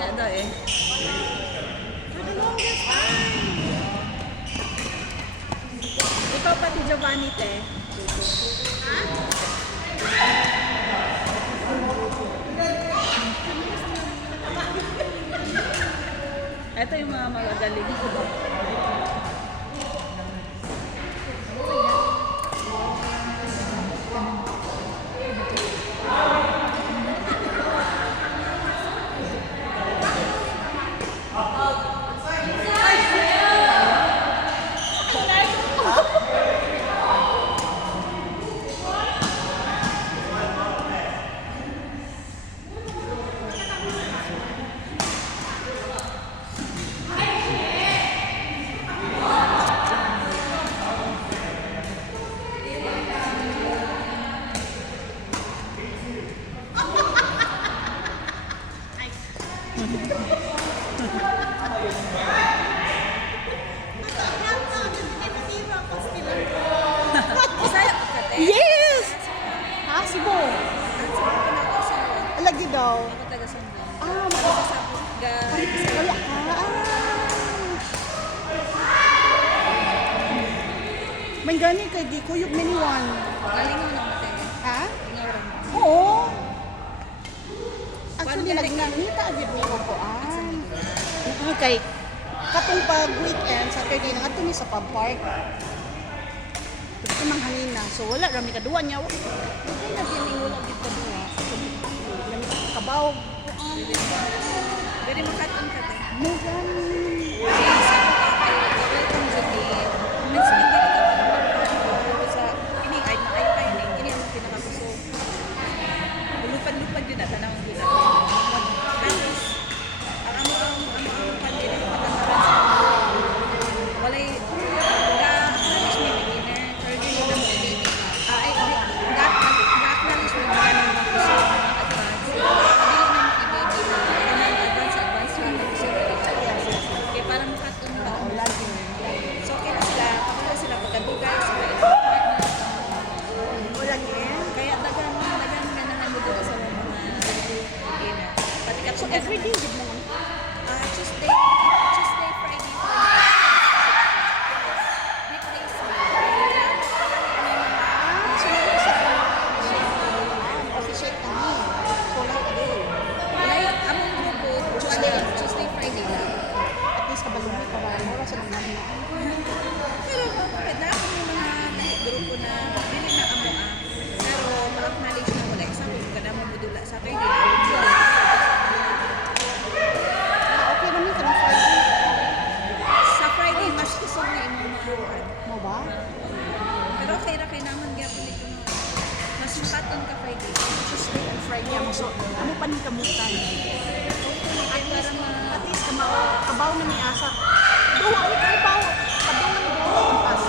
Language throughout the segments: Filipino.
nga daw eh. For the longest time. Ikaw pati Giovanni, te. Ito yung mga magagaling. Bisaya ka, te? Yes! Ha, Cebu. Lagi daw. Ako taga Sundon. Ah, Masasabot ka. wala ka. May gani kay di kuyog miniwan. Galingon naman, te. Ha? Ingaw rin. Oo. Actually, nagngita agad ni ko an. Okay. Katong pag weekend, Saturday na ato ni sa pub park. Ito mang hangina. So wala rami kaduwa niya. Okay na din wala gid kaduwa. Lami kabaw. Very makaton ka, te. Mo gani. Welcome to the Men's Meeting ka sa kining ay pa yun. Kini ang pinakagusto. Lupad-lupad yun at tanawang yun. Tapos, ang pandili patantaran sa walay ga-acknowledge may beginner. Third year na mo beginning. Ga-acknowledge may beginner ng gusto advance. Pabili na mo i-baby na advance lang gusto kaya parang makaton ba so okay na sila kapag sila pagkadugay sila Wala ni. kaya dagang nga naman mo doon sa mga beginner pati ka So every day gid mo. Tuesday, Friday, weekdays. So nag-isa ka. Officiate kami. So lahat ka din. Like, among grupo, Tuesday, Friday lang. At least kabalumi ka ba? Wala sa mga Pero na ako yung mga grupo na hindi na amo pero ma-acknowledge na wala. Example, kung kada mo budula sa Friday, Okay naman ka ng Friday. sa Friday, mas kusog na imong mahawan. Mo ba? Pero okay ra kay naman gyapon ito no. Mas makaton ka Friday. Tuesday and Friday ako. So, ano pa ni kamutan? At least kabaw na ni asa. Duwa ko kabaw. Kabaw na ni ang pas.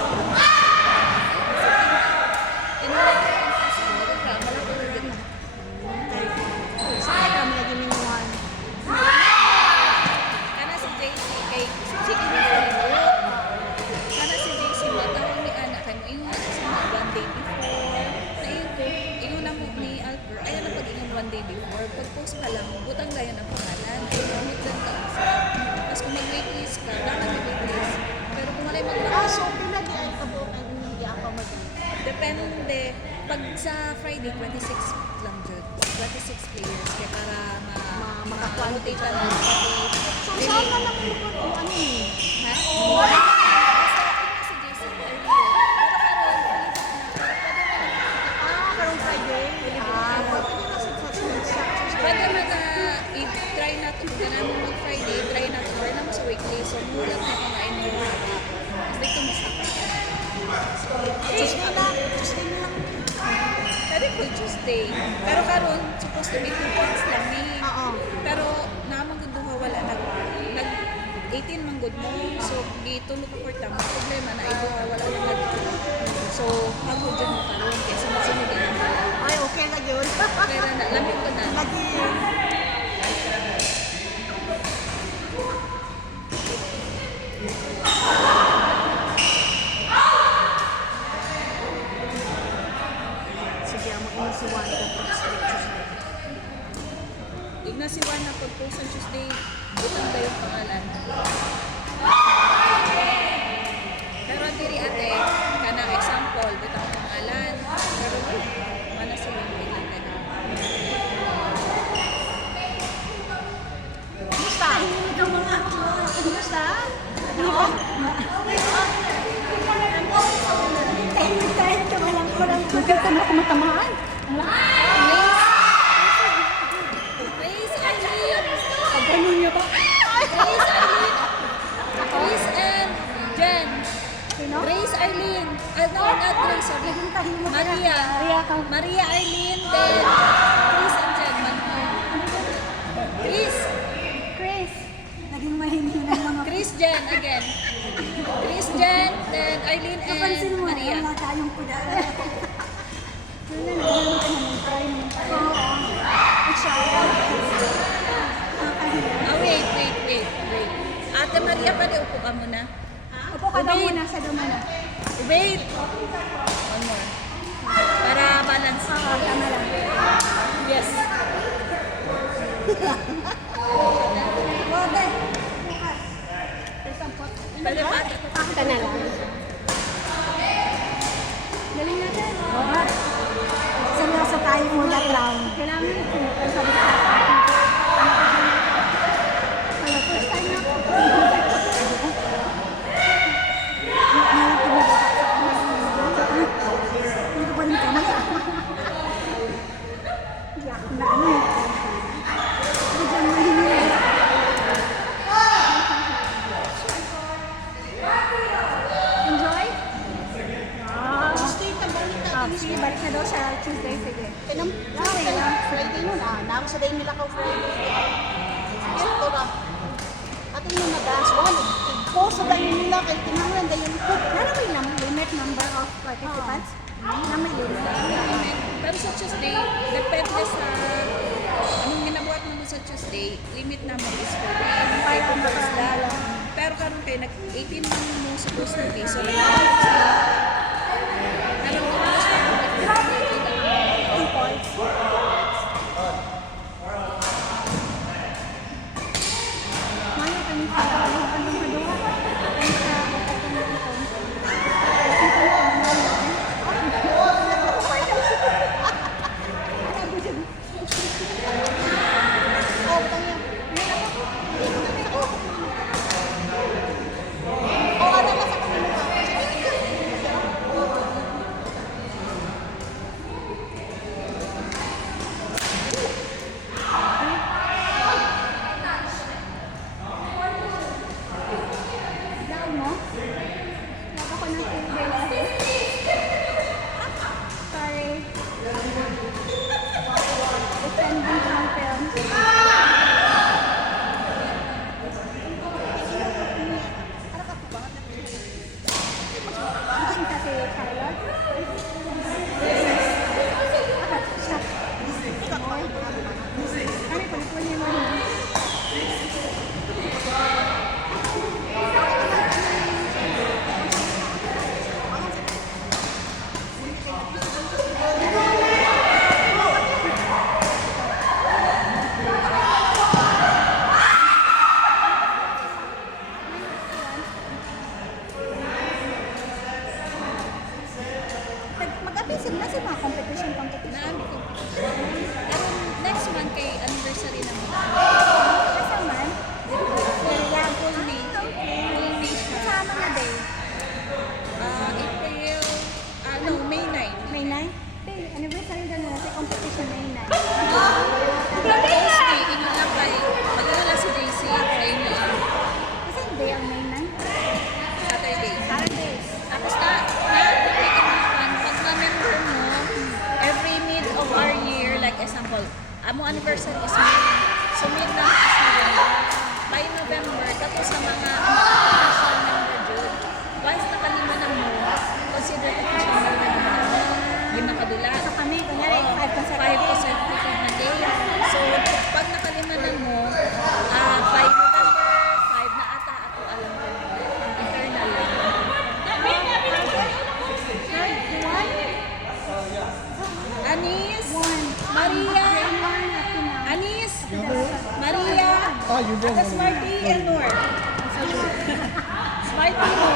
Saan kami lagi minuan? Kana si JC kay sige na kana si JC matawag ni ana kay mo ingon sa mga one day before ingon na mo ni Alper ayan na pag ingon one day before pag post ka lang butang dayon ang pangalan gamit lang ka tapos kung mag-waitlist ka dapat mag-waitlist pero kung walay So, mag-waitlist pila di ay kabuok ang hindi ako mag depende pag sa Friday 26 lang jud 26 players kaya para maka-rotate na lang So, saan ka lang kung ano eh? ha? Basta si Jason earlier. Pero karon Karong Friday? Pwede na sa pwede man na i-try na to kung naman mag-Friday, try na to try na mo sa weekly. So, mulat na kumain mo. Basta ito mas Tuesday na. Tuesday na lang. pwede po Tuesday. Pero karon supposed to be 2 points lang ni. Oo. Pero naman gud duha wala nag 18 man gud mo. So, gitulo ka court lang. Problema na iduha wala na nag. So, hagod jud mo karon kaya sunod-sunod din. Ay, okay na yun. Pero na lamig ko na. Lagi. Sige, amo inisiwan ko. Igna si Juan na pag-post on Tuesday. Bakit ka na kumatamaan? Grace Eileen. Ganun niya ba? Grace Eileen. Grace and Jen. Grace Eileen. No, not Grace, sorry. Maria. Maria Eileen, then Grace and Jen. Chris. Chris, naging mahimim ng mga Chris Jen again. Chris Jen, then Eileen Napansin and mo, Maria. wala tayong kuda. Wala, nagano ka naman, try naman tayo. At siya, Wait. Ate Maria, pwede upo ka muna. upo ka daw Wait. muna, sa daw muna. Wait. One more. Para balance. Oo, tama lang. Yes. Wala. Pwede pa. Ka na lang. Galing natin. Oo. Seryoso tayo muna lang. Kailangan natin. Sabi ko, wala, first time na ako. Dito pa rin kamay. Iyak na ano. Bigyan mo yun. Enjoy? Tuesday ka balita. Sige, balik na daw sa Tuesday. Sige. Okay lang. Friday nun. Naang sa day nila ka Friday. Ito na. Ating yung nag-dance. Post sa day nila kay tinangan day yung Naramay lang limit number of participants. Naramay limit. Pero sa Tuesday, depende sa anong ginabuhat mo sa Tuesday, limit naman is 14. Kaya kung lang. Pero karon kayo, nag-18 man mo supposed to be. So, nag-18 sila. Anong oras na kung nag-18 2 points. Mano kami sa ano madunga. Kami sa Down mo? Wala ko ng tubig. Sorry. Defending champions. Ang kasi Charlotte. Siya. Kami puli-puli mo. Mag-apisig na sa mga competition. Naami ko. Pero next month kay anniversary naman. Kasaman? Yeah, full day. Full day siya. Kasama na day. April, no, May 9. May 9? Day, anniversary na nila sa competition May 9. Tuesday, ino na kay, mag-alala si JC, training, Kasi day ang May 9? Saturday. Saturday. Tapos pag na-member mo, every mid of our year, like example, among anniversary is May. So mid na is November. By November, tapos sa mga official member June. Once nakalima na mo, consider official member na yung nakadula. So kami, kunyari, 5 5 consecutive na day. So, pag nakalima na mo, 5 November, 5 na ata, ako alam ko. Internal lang. Anis, Maria, Anis, Maria, at Smarty and Nor. Smarty Nor.